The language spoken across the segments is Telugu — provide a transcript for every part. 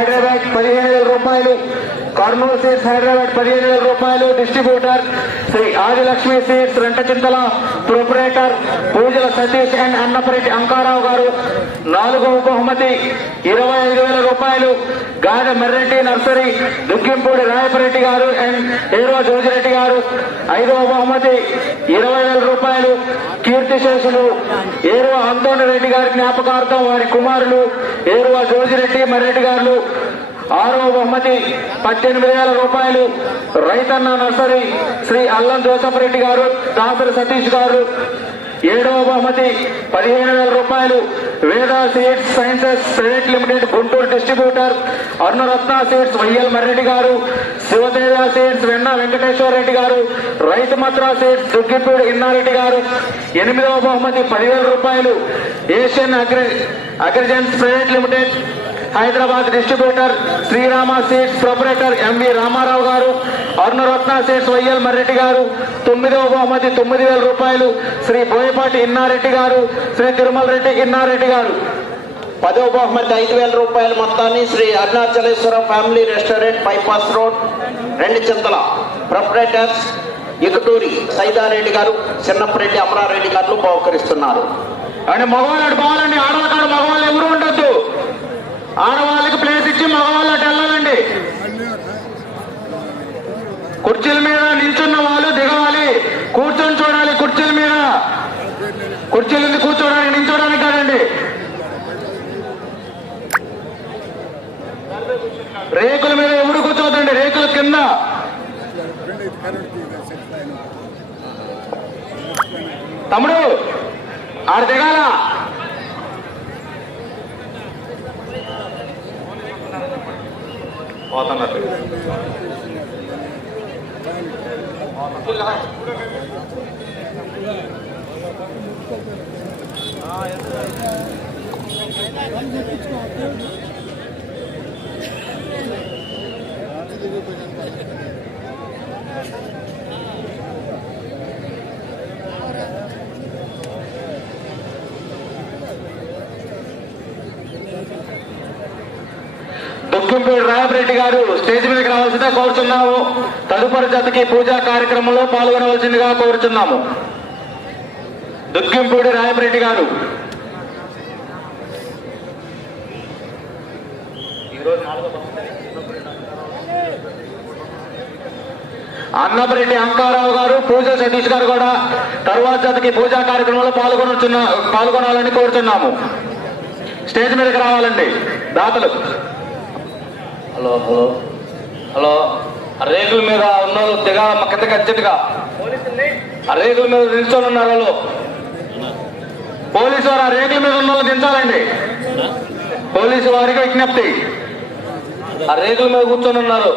హైదరాబాద్ పదిహేను వేల రూపాయలు కర్నూలు సీడ్స్ హైదరాబాద్ పదిహేను వేల రూపాయలు distributor Sri Adilakshmi seeds Rentachintala proprietor Pujala Satish and Annapareddy Ankarao గారు నాలుగవ బహుమతి ఇరవై ఐదు వేల రూపాయలు గాడ మెర్రెడ్డి నర్సరీ దుగ్గింపూడి రాయపరెడ్డి గారు అండ్ ఏరో జోజిరెడ్డి గారు ఐదవ బహుమతి ఇరవై వేల రూపాయలు కీర్తిశేషులు ఏరువ అంతోని రెడ్డి గారి జ్ఞాపకార్థం వారి కుమారులు ఏరువ జోజిరెడ్డి మర్రెడ్డి గారు ఆరవ బహుమతి పద్దెనిమిది వేల రూపాయలు. రైతన్న నర్సరీ శ్రీ అల్లం జోసఫ్ రెడ్డి గారు దాసరి సతీష్ గారు. ఏడవ బహుమతి పదిహేను వేల రూపాయలు. Veda seeds sciences private limited Guntur distributor Arunaratna seeds YL Marreddy garu. Shivateja seeds వెన్న వెంకటేశ్వర రెడ్డి గారు. రైతు మత్ర సీడ్స్ దుగ్గిపూడి ఇన్నారెడ్డి గారు. ఎనిమిదవ బహుమతి పదివేల రూపాయలు. Asian agri agrigens private limited Hyderabad distributor Srirama seeds proprietor MV Ramarao garu Arunaratna seeds YL Marreddy గారు తొమ్మిదవ బహుమతి తొమ్మిది వేల రూపాయలు శ్రీ బోయపాటి ఇన్నారెడ్డి గారు శ్రీ తిరుమల రెడ్డి ఇన్నారెడ్డి గారు. పదో బహుమతి ఐదు వేల రూపాయల మొత్తాన్ని Sri Arunachaleswara family restaurant bypass road Rentachintala proprietors ఇకటూరి Saida Reddy గారు చిన్నప్పరెడ్డి అమరారెడ్డి గారు బహుకరిస్తున్నారు. అండ్ మగవాళ్ళు పోవాలండి ఆడవాళ్ళ మగవాళ్ళు ఎవరు ఉండొద్దు. ఆడవాళ్ళకి ప్లేస్ ఇచ్చి మగవాళ్ళు అటు వెళ్ళాలండి. కుర్చీల మీద నిల్చున్న వాళ్ళు దిగవాలి కూర్చొని చూడాలి కుర్చీల మీద. కుర్చీల మీద కూర్చోడానికి నిల్చోడానికి కాదండి. రేకుల మీద ఎవడు కూర్చోవద్దండి? రేకుల కింద. తమ్ముడు ఆడ దిగాల? పోతున్నట్టు. దుక్కింపేడు రామరెడ్డి గారు స్టేజ్ మీదకి రావాల్సిందే కోరుతున్నాము తదుపరి జతకి పూజా కార్యక్రమంలో పాల్గొనవలసిందిగా కోరుతున్నాము దుగ్గింపూడి రామరెడ్డి గారు. అన్నపరెడ్డి అంకారావు గారు పూజ సతీష్ గారు కూడా తరువాత జతకి పూజా కార్యక్రమంలో పాల్గొనుచున్న పాల్గొనాలని కోరుతున్నాము స్టేజ్ మీదకి రావాలండి. దాతలు. Hello hello. హలో ఆ రేకుల మీద ఉన్న తెగ కిందకి అర్జెంటుగా ఆ రేకుల మీద నిల్చొని ఉన్నారు వాళ్ళు పోలీసు వారు ఆ రేకుల మీద ఉన్న వాళ్ళు దించాలండి. పోలీసు వారికి విజ్ఞప్తి. ఆ రేకుల మీద కూర్చొని ఉన్నారు.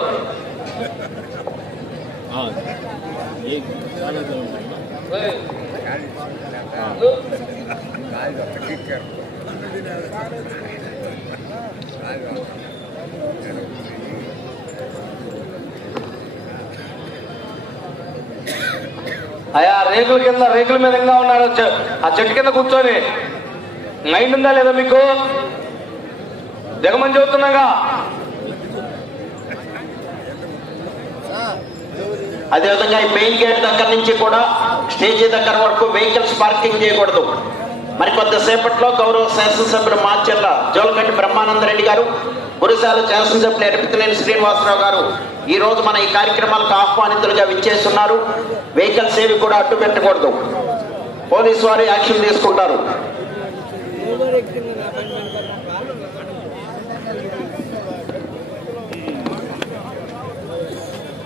అయ్యా రేకుల కింద రేకుల మీద ఇంకా ఉన్నారు. ఆ చెట్టు కింద కూర్చొని మైండ్ ఉందా లేదా మీకు? దిగమని చెబుతున్నాగా. అదేవిధంగా ఈ మెయిన్ గేట్ దగ్గర నుంచి కూడా స్టేజీ దగ్గర వరకు వెహికల్స్ పార్కింగ్ చేయకూడదు. మరి కొద్దిసేపట్లో గౌరవ శాసనసభ్యుడు మాచెల్ల బ్రహ్మానంద బ్రహ్మానందరెడ్డి గారు గురిశాల శాసనసభ్యులు ఎరపితిలేని శ్రీనివాసరావు గారు ఈ రోజు మన ఈ కార్యక్రమాలకు ఆహ్వానితులుగా విచ్చేస్తున్నారు. వెహికల్స్ ఏవి కూడా అడ్డు పెట్టకూడదు. పోలీసు వారు యాక్షన్ తీసుకుంటారు.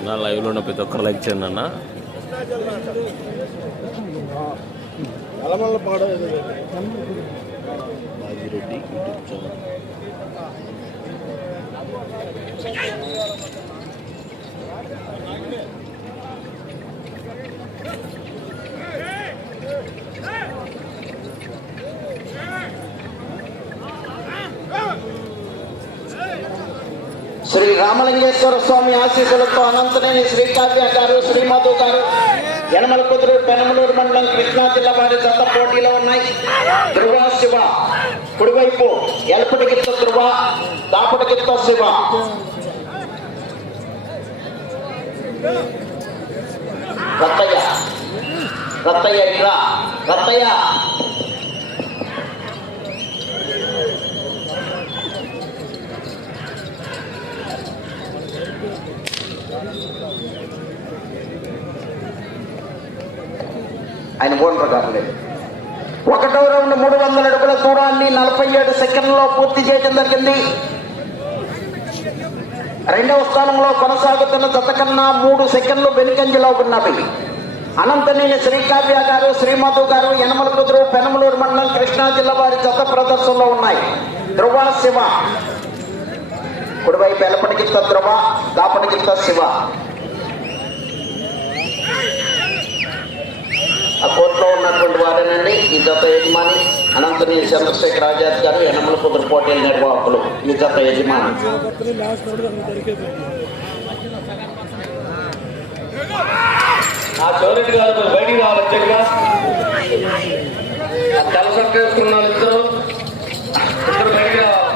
నా లైవ్లో ఉన్న ప్రతి ఒక్కరు లైక్ చేయండి అన్న. Bajireddy YouTube channel. Shri Ramalingeswara Swami ఆశీస్సులతో అనంతనేని శ్రీకావ్య గారు శ్రీమధు గారు యనమల కుదురు పెనమలూరు మండలం కృష్ణా జిల్లా వారి జత పోటీలో ఉన్నాయి. ధృవ శివ కుడివైపు ఎలపటిగిత్త ధ్రువ దాపటిగిత్త శివ. రత్తయ్య. రత్తయ్య ఇట్రా రత్తయ్య. ఆయన బోన్ ప్రకారం లేదు. ఒకటో రౌండ్ మూడు వందల అడుగుల దూరాన్ని నలభై ఏడు సెకండ్లో పూర్తి చేయడం జరిగింది. రెండవ స్థానంలో కొనసాగుతున్న జత కన్నా మూడు సెకండ్లు వెనుకంజలో ఉన్నవి. అనంతనేని శ్రీకావ్య గారు శ్రీమధు గారు యనమల కుదురు పెనమలూరు మండలం కృష్ణా జిల్లా వారి జత ప్రదర్శనలో ఉన్నాయి. ధ్రువ శివ. కుడివైపు ఎలపటికిత్త ధ్రువ దాపటికిత్త శివ ఆ కోర్టులో ఉన్నటువంటి వారేనండి ఈ జత యజమాని అనంతనేని చంద్రశేఖర్ ఆజాద్ గారు యనమల కుదురు పోటీల నిర్వాహకులు. ఈ జత యజమాని. ఆ చౌరెడ్డి గారు బయటికి ఇద్దరు. ఇద్దరు బయటికి రావాలి.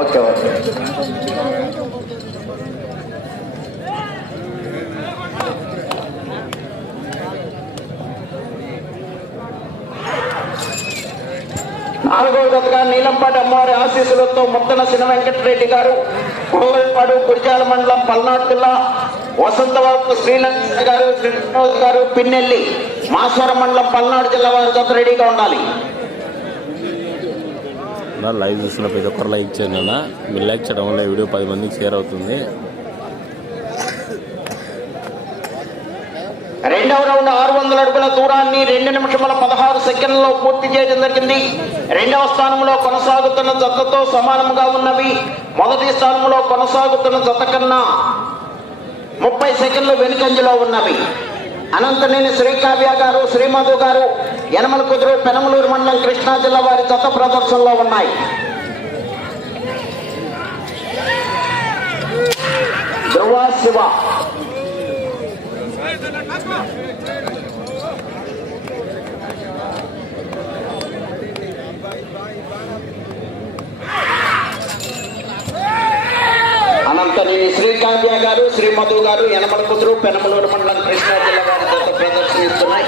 Okay okay. నాలుగో నీలంపాటి అమ్మవారి ఆశీస్సులతో ముత్తన సిన వెంకటరెడ్డి గారు కోవెలపాడు గురిజాల మండలం పల్నాడు జిల్లా వసంతవరపు శ్రీలంక గారు శ్రీనివాస్ గారు పిన్నెల్లి మాసవరం మండలం పల్నాడు జిల్లా వారి జత రెడీగా ఉండాలి. లైవ్ చూసినప్పుడు ఇది ఒక్కరు లైక్ చేయండి మీరు లైక్ చేయడం వల్ల వీడియో పది మందికి షేర్ అవుతుంది. రెండవ రౌండ్ ఆరు వందల అడుగుల దూరాన్ని రెండు నిమిషముల పదహారు సెకండ్లలో పూర్తి చేయడం జరిగింది. రెండవ స్థానంలో కొనసాగుతున్న జతతో సమానంగా ఉన్నవి. మొదటి స్థానంలో కొనసాగుతున్న జత కన్నా ముప్పై సెకండ్లు వెనుకంజలో ఉన్నవి. అనంతనేని శ్రీకావ్య గారు శ్రీమధు గారు యనమల కుదురు పెనమలూరు మండలం కృష్ణా జిల్లా వారి జత ప్రదర్శనలో ఉన్నాయి. ధ్రువ శివ. అనంతనేని శ్రీకావ్య గారు శ్రీమధు గారు యనమల కుదురు పెనమలూరు మండలం కృష్ణా జిల్లా వారి జత ప్రదర్శనిస్తున్నాయి.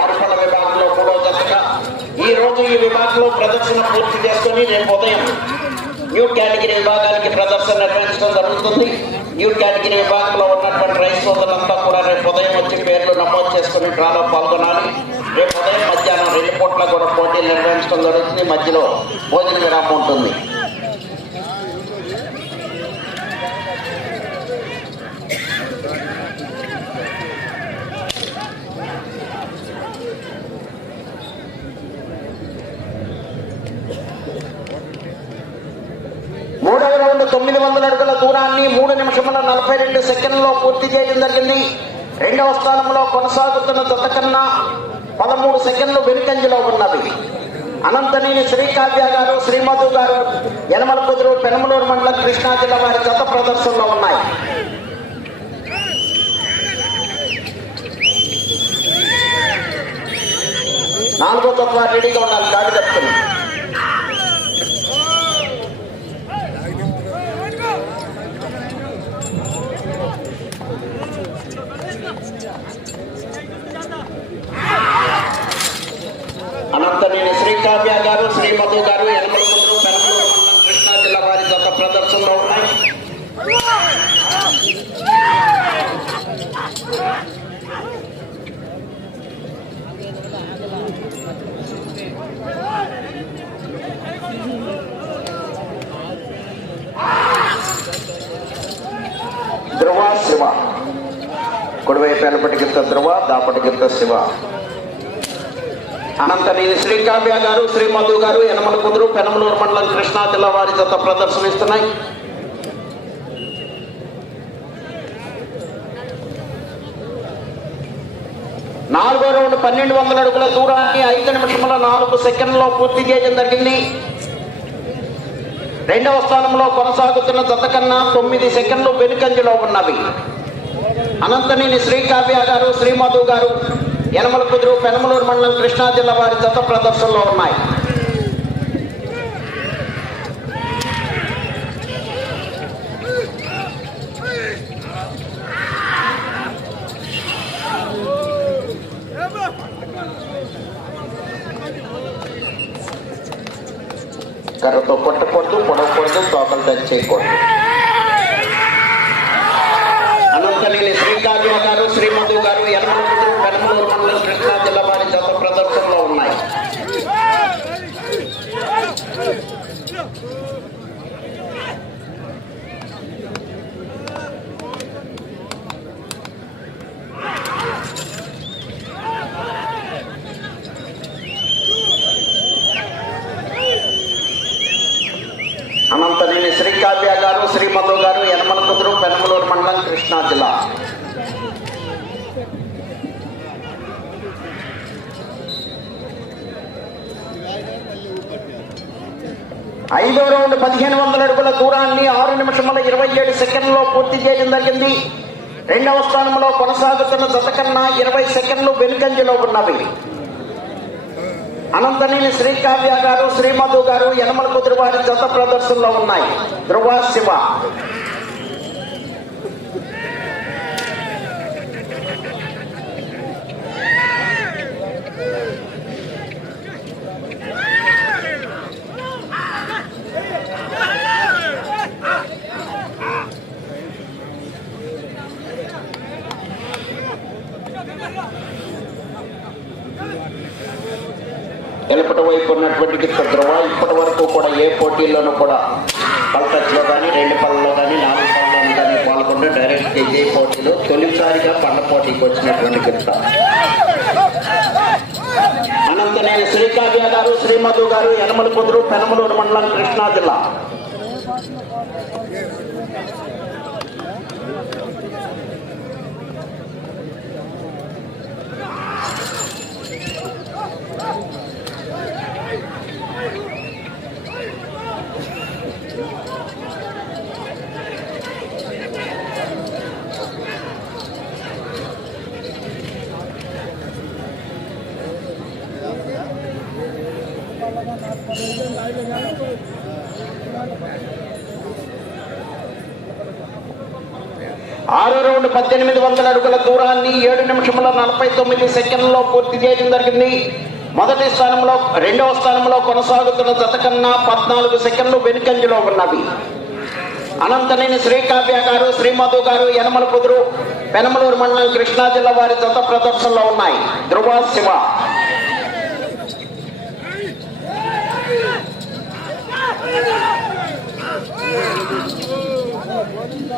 ఆరుపడ విభాగంలో మూడో జతగా. ఈ రోజు ఈ విభాగంలో ప్రదర్శన పూర్తి చేసుకుని రేపు ఉదయం న్యూ కేటగిరీ విభాగానికి ప్రదర్శన నిర్వహించడం జరుగుతుంది. న్యూ కేటగిరీ విభాగంలో ఉన్నటువంటి రైస్ సోదరులంతా కూడా రేపు ఉదయం వచ్చి పేర్లు నమోదు చేసుకుని డ్రాలో పాల్గొనాలి. రేపు ఉదయం మధ్యాహ్నం రెండు పూట్ల కూడా పోటీలు నిర్వహించడం జరుగుతుంది. మధ్యలో భోజన విరామం ఉంటుంది. మూడవ రౌండ్ తొమ్మిది వందల అడుగుల దూరాన్ని మూడు నిమిషముల నలభై రెండు సెకండ్లలో పూర్తి చేయడం జరిగింది. రెండవ స్థానంలో కొనసాగుతున్న జత కన్నా పదమూడు సెకండ్లు వెనుకంజలో ఉన్నవి అనంతనేని శ్రీకావ్య గారు శ్రీమధు గారు యనమల కుదురు పెనమలూరు మండలం కృష్ణా జిల్లా వారి జత ప్రదర్శనలో ఉన్నాయి. నాలుగో తత్వ రెడీగా ఉండాలి దాడి తప్పుతుంది. అనంతనేని శ్రీ కావ్య గారు శ్రీమతి గారు యనమల పెనమలూరు మండలం కృష్ణా జిల్లా వారి యొక్క ప్రదర్శనలో ఉన్నాయి. ధ్రువ శివ. కుడివైపు ఎలపటికింత ధ్రువ దాపటికింత శివ. అనంతనేని శ్రీకావ్య గారు శ్రీమధు గారు యనమల కుదురు పెనమలూరు మండలం కృష్ణా జిల్లా వారి జత ప్రదర్శనిస్తున్నాయి. నాలుగో రౌండ్ పన్నెండు వందల అడుగుల దూరాన్ని ఐదు నిమిషముల నాలుగు సెకండ్లో పూర్తి చేయడం జరిగింది. రెండవ స్థానంలో కొనసాగుతున్న జత కన్నా తొమ్మిది సెకండ్లు వెనుకంజలో ఉన్నవి. అనంతనేని శ్రీకావ్య గారు శ్రీమధు గారు యనమల కుదురు పెనమలూరు మండలం కృష్ణా జిల్లా వారి జత ప్రదర్శనలో ఉన్నాయి. కర్రతో కొట్టకూడదు పొడవకూడదు తోకలు టచ్ చేయకూడదు జిల్లా వారి జత ప్రదర్శనలో ఉన్నాయి అనంతనేని శ్రీకావ్య గారు శ్రీమధు గారు యనమల కుదురు పెనమలూరు మండలం కృష్ణా జిల్లా ఐదో రౌండ్ పదిహేను వందల అడుగుల దూరాన్ని ఆరు నిమిషముల ఇరవై ఏడు సెకండ్లో పూర్తి చేయడం జరిగింది. రెండవ స్థానంలో కొనసాగుతున్న జత కన్నా ఇరవై సెకండ్లు వెనుకంజలో ఉన్నవి. అనంతనేని శ్రీకావ్య గారు శ్రీమధు గారు యనమల కుదురువారి జత ప్రదర్శనలో ఉన్నాయి. ధ్రువ శివ. వెలుపటి వైపు ఉన్నటువంటి గిత్త ధ్రువ ఇప్పటి వరకు కూడా ఏ పోటీల్లోనూ కూడా పల్టచ్లో కానీ రెండు పళ్ళలో కానీ నాలుగు పళ్ళలో కానీ పాల్గొంటే డైరెక్ట్ ఇదే పోటీలో. తొలిసారిగా పండ పోటీకి వచ్చినటువంటి గిత్త అనంతనే శ్రీకావ్య గారు శ్రీమధు గారు యనమల కుదురు పెనమలూరు మండలం కృష్ణా జిల్లా. ఆరో రౌండ్ పద్దెనిమిది వందల అడుగుల దూరాన్ని ఏడు నిమిషముల నలభై తొమ్మిది సెకండ్లలో పూర్తి చేయడం జరిగింది. మొదటి స్థానంలో రెండవ స్థానంలో కొనసాగుతున్న జత కన్నా పద్నాలుగు సెకండ్లు వెనుకంజలో ఉన్నవి. అనంతనేని శ్రీకావ్య గారు శ్రీమధు గారు యనమల కుదురు పెనమలూరు మండలం కృష్ణా జిల్లా వారి జత ప్రదర్శనలో ఉన్నాయి. ధ్రువ శివ.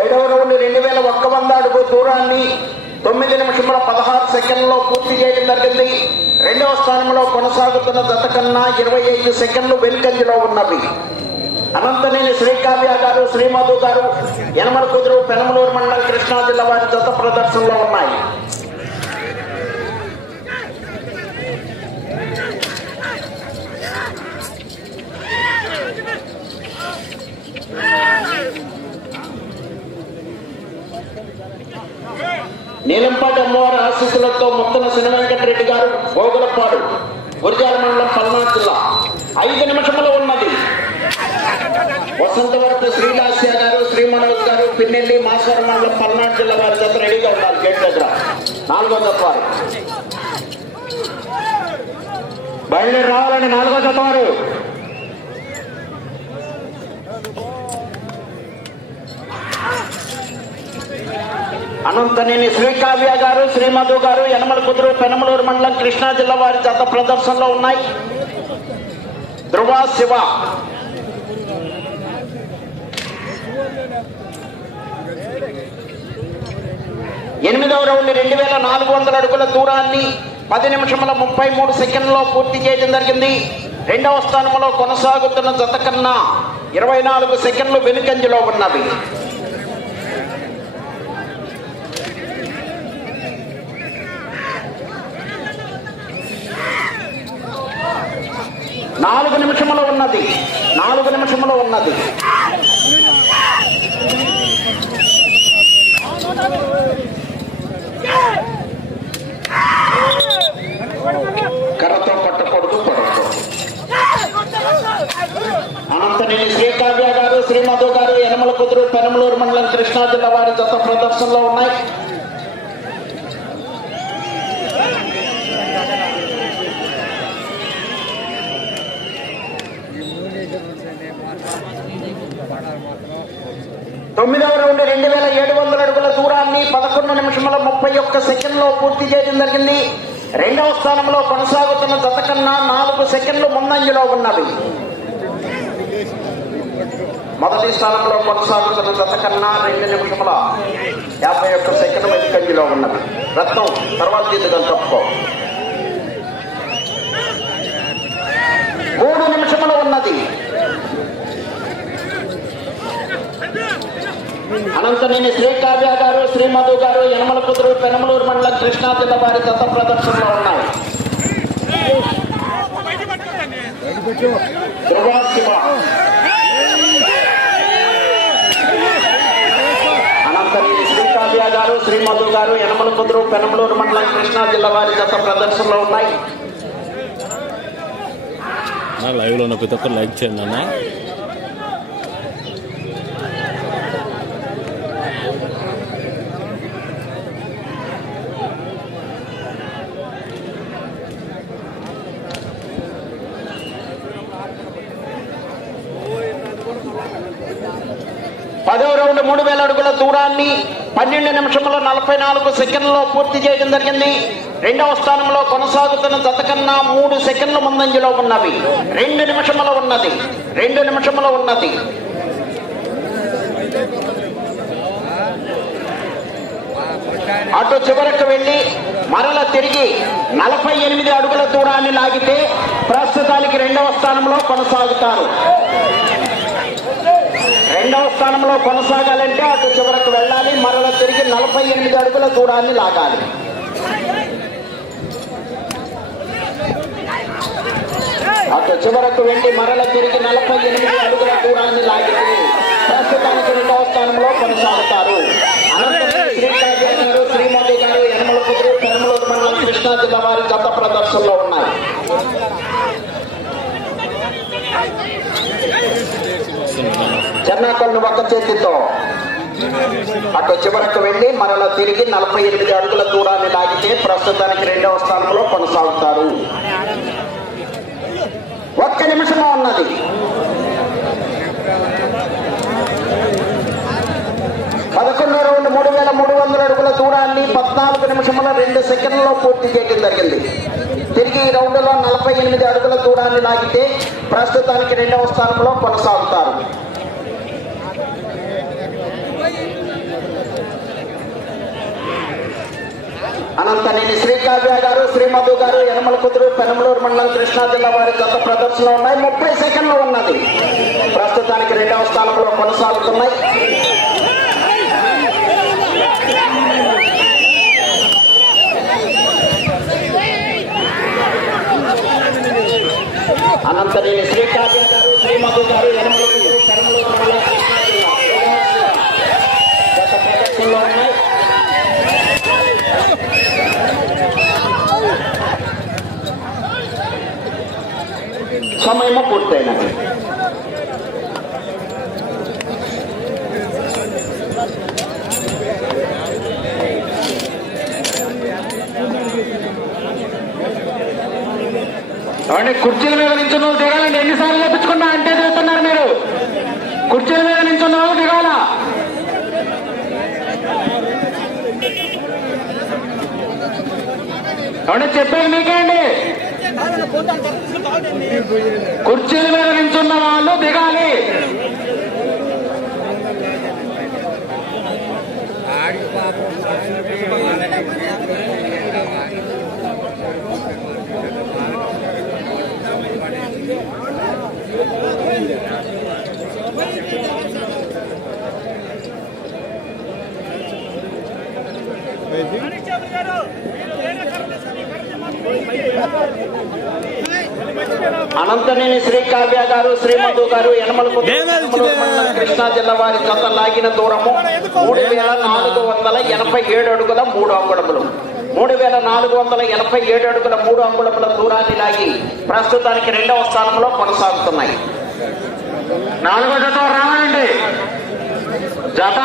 ఏడవ రౌండ్ రెండు వేల ఒక్క వంద అడుగు దూరాన్ని తొమ్మిది నిమిషముల పదహారు సెకండ్లో పూర్తి చేయడం జరిగింది. రెండవ స్థానంలో కొనసాగుతున్న జత కన్నా ఇరవై ఐదు సెకండ్లు వెనుకంజలో ఉన్నవి. అనంతనేని శ్రీకావ్య గారు శ్రీమధు గారు యనమల కుదురు పెనమలూరు మండలం కృష్ణా జిల్లా వారి జత ప్రదర్శనలో ఉన్నాయి. నీలంపాటి అమ్మవారి ఆశీస్సులతో ముత్తన శనివెంకటరెడ్డి గారు గోగులపాడు గురిజాల మండలం పల్నాడు జిల్లా. ఐదు నిమిషములు ఉన్నది. వసంతవరపు శ్రీలాస్య గారు శ్రీ మనోజ్ గారు పిన్నెల్లి మాస్వరం మండలం పల్నాడు జిల్లా వారి జత రెడీగా ఉండాలి గేట్ దగ్గర. నాలుగో తత్వారు వారు బయలుదేరి రావాలని నాలుగో జత అనంతనేని శ్రీకావ్య గారు శ్రీమధు గారు యనమల కుదురు పెనమలూరు మండలం కృష్ణా జిల్లా వారి జత ప్రదర్శనలో ఉన్నాయి. ధ్రువ శివ. ఎనిమిదవ రౌండ్ రెండు వేల నాలుగు వందల అడుగుల దూరాన్ని పది నిమిషముల ముప్పై మూడు సెకండ్లో పూర్తి చేయడం జరిగింది. రెండవ స్థానంలో కొనసాగుతున్న జత కన్నా ఇరవై నాలుగు సెకండ్లు వెనుకంజలో ఉన్నవి. నాలుగు నిమిషంలో ఉన్నది. నాలుగు నిమిషంలో ఉన్నది కర్రతో పట్టకూడదు పడకూడదు అనంతనేని శ్రీకావ్య గారు శ్రీమధు గారు యనమల కుదురు పెనమలూరు మండలం కృష్ణా జిల్లా వారి జత ప్రదర్శనలో ఉన్నాయి తొమ్మిదవ రౌండ్ రెండు వేల ఏడు వందల అడుగుల దూరాన్ని పదకొండు నిమిషముల ముప్పై ఒక్క సెకండ్లో పూర్తి చేయడం జరిగింది. రెండవ స్థానంలో కొనసాగుతున్న జత కన్నా నాలుగు సెకండ్లు ముందంజలో ఉన్నది. మొదటి స్థానంలో కొనసాగుతున్న జత కన్నా రెండు నిమిషముల యాభై ఒక్క సెకండ్ వెనుకంజలో ఉన్నది. రత్నం తర్వాత దిద్దుగా తప్పుకో. మూడు నిమిషములు ఉన్నది. అనంతరం శ్రీకావ్య శ్రీమధు గారు యనమల కుదురు పెనమలూరు మండలం కృష్ణా జిల్లా వారి దత్త ప్రదర్శనలో ఉన్నాయి అనంతరం శ్రీ కావ్య గారు శ్రీమధు గారు యనమల కుదురు పెనమలూరు మండలం కృష్ణా జిల్లా వారి గత ప్రదర్శనలో ఉన్నాయి. లైవ్లో ఉన్న ప్రతి ఒక్కరు లైక్ చేయండి అన్న పదో రౌండ్ మూడు వేల అడుగుల దూరాన్ని పన్నెండు నిమిషముల నలభై నాలుగు సెకండ్లలో పూర్తి చేయడం జరిగింది. రెండవ స్థానంలో కొనసాగుతున్న జత కన్నా మూడు సెకండ్ల ముందంజలో ఉన్నవి. రెండు నిమిషముల ఉన్నది. రెండు నిమిషముల ఉన్నది. అటు చివరకు వెళ్ళి మరల తిరిగి నలభై ఎనిమిది అడుగుల దూరాన్ని లాగితే ప్రస్తుతానికి రెండవ స్థానంలో కొనసాగుతారు. రెండవ స్థానంలో కొనసాగాలంటే అటు చివరకు వెళ్ళాలి మరల తిరిగి నలభై ఎనిమిది అడుగుల దూరాన్ని లాగాలి. అటు చివరకు వెళ్ళి మరల తిరిగి నలభై ఎనిమిది అడుగుల దూరాన్ని లాగితే ప్రస్తుతానికి రెండవ స్థానంలో కొనసాగుతారు. శ్రీమోదీ గారు శ్రీమతి గారు యనమల కుదురు పెనమలూరు మండలం కృష్ణా జిల్లా వారి గత ప్రదర్శనలో ఉన్నాయి. చెన్నాకొండ ఒక చేతితో అటు చివరకు వెళ్ళి మరలా తిరిగి నలభై ఎనిమిది అడుగుల దూరాన్ని లాగితే ప్రస్తుతానికి రెండవ స్థానంలో కొనసాగుతారు. ఒక్క నిమిషంలో ఉన్నది? పదకొండు రెండు మూడు వేల మూడు వందల అడుగుల దూరాన్ని పద్నాలుగు నిమిషముల రెండు సెకండ్లలో పూర్తి చేయడం జరిగింది. తిరిగి ఈ రౌండ్లో నలభై ఎనిమిది అడుగుల దూరాన్ని లాగితే ప్రస్తుతానికి రెండవ స్థానంలో కొనసాగుతారు. అనంతనేని శ్రీకావ్య గారు శ్రీమధు గారు యనమల కుదురు పెనమలూరు మండలం కృష్ణా జిల్లా వారి గత ప్రదర్శన ఉన్నాయి. ముప్పై సెకండ్లు ఉన్నది. ప్రస్తుతానికి రెండవ స్థానంలో కొనసాగుతున్నాయి. అనంతనేని శ్రీకావ్య గారు శ్రీమధు గారు యనమల కుదురు పెనమలూరు మండలం సమయము పూర్తయిన అంటే కుర్చీల మీద నించున్న వాళ్ళు దిగాలండి. ఎన్నిసార్లు లేపించుకున్నా అంటే చూస్తున్నారు మీరు. కుర్చీల మీద నించున్న వాళ్ళు దిగాల? అంటే చెప్పేది మీకే. కుర్చీల మీద నించున్న వాళ్ళు దిగాలి. అనంతనేని శ్రీ కావ్య గారు శ్రీమధు గారు యనమల కృష్ణా జిల్లా వారి జత లాగిన దూరము మూడు వేల నాలుగు వందల ఎనభై ఏడు అడుగుల మూడు అంగుళములు. మూడు వేల నాలుగు వందల ఎనభై ఏడు అడుగుల మూడు అంగుళముల దూరాన్ని లాగి ప్రస్తుతానికి రెండవ స్థానంలో కొనసాగుతున్నాయి. నాలుగో జత రావాలండి. జత